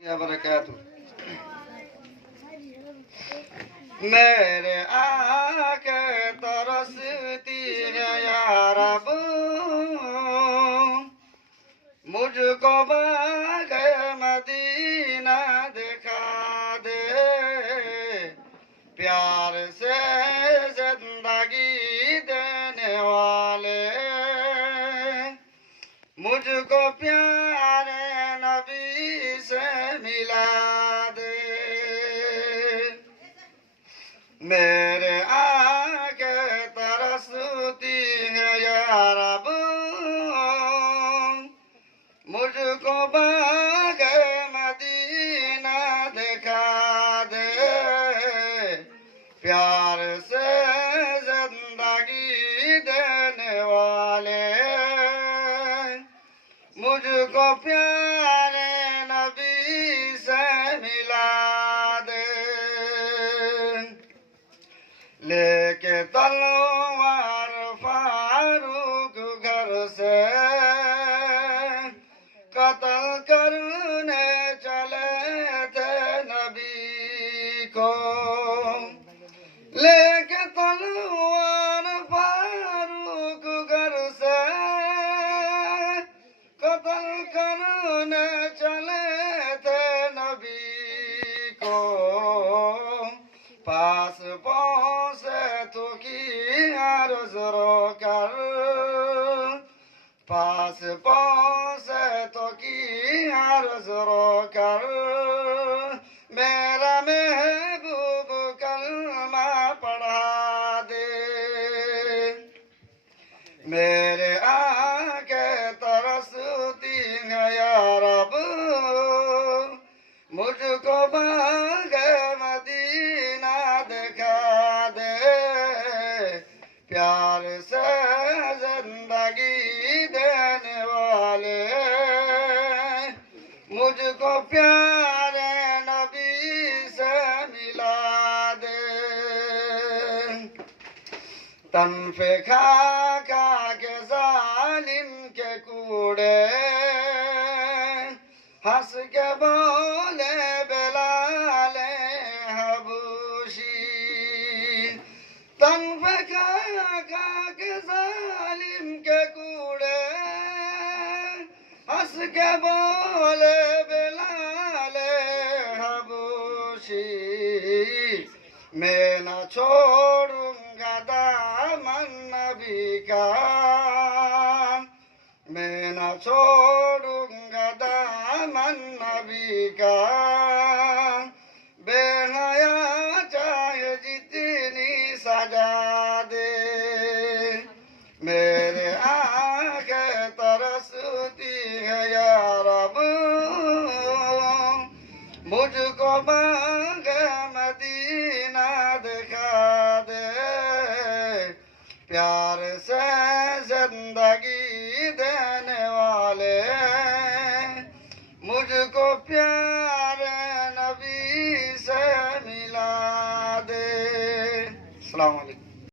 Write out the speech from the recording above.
या बरकातहू। मेरे आके तरसती है या रब, मुझको बाग़े मदीना दिखा दे। प्यार से जिंदगी देने वाले, मुझको प्यारे नबी से मिला दे। मेरे आके तरसती है या रब, मुझको बाग़े मदीना दिखा दे। प्यार से जिंदगी देने वाले, मुझको प्यारे नबी से मिला दे। लेके तलवार फारूक घर से कत्ल करने चले थे नबी को। लेके तलवार फारूक घर से कत्ल करने चले थे नबी को। पास पहुँचे तो की अर्ज़ रोकर, पास पहुँचे तो की अर्ज़ रोकर, मेरा महबूब कलमा पढ़ा दे। मेरे आके तरसती है या रब, मुझको बाग़े मदीना दिखा दे। प्यार से जिंदगी देने वाले, मुझको प्यारे नबी से मिला दे। तन पे खा खा के जालिम के कूड़े, हंस के बोले बिलाले हबूशी। तन पे खा खा के जालिम के कूड़े, हंस के बोले बिलाले हबूशी। मैं न छोड़ूंगा दामन नबी का, मैं न छोड़ूंगा दामन नबी का। बेहया चाहे जितनी सजा दे, मेरे आके तरसती है या रब, मुझको बाग़े मदीना दिखा दे। प्यार से जिंदगी देने वाले, मुझको प्यारे नबी से मिला दे। अस्सलाम वालेकुम।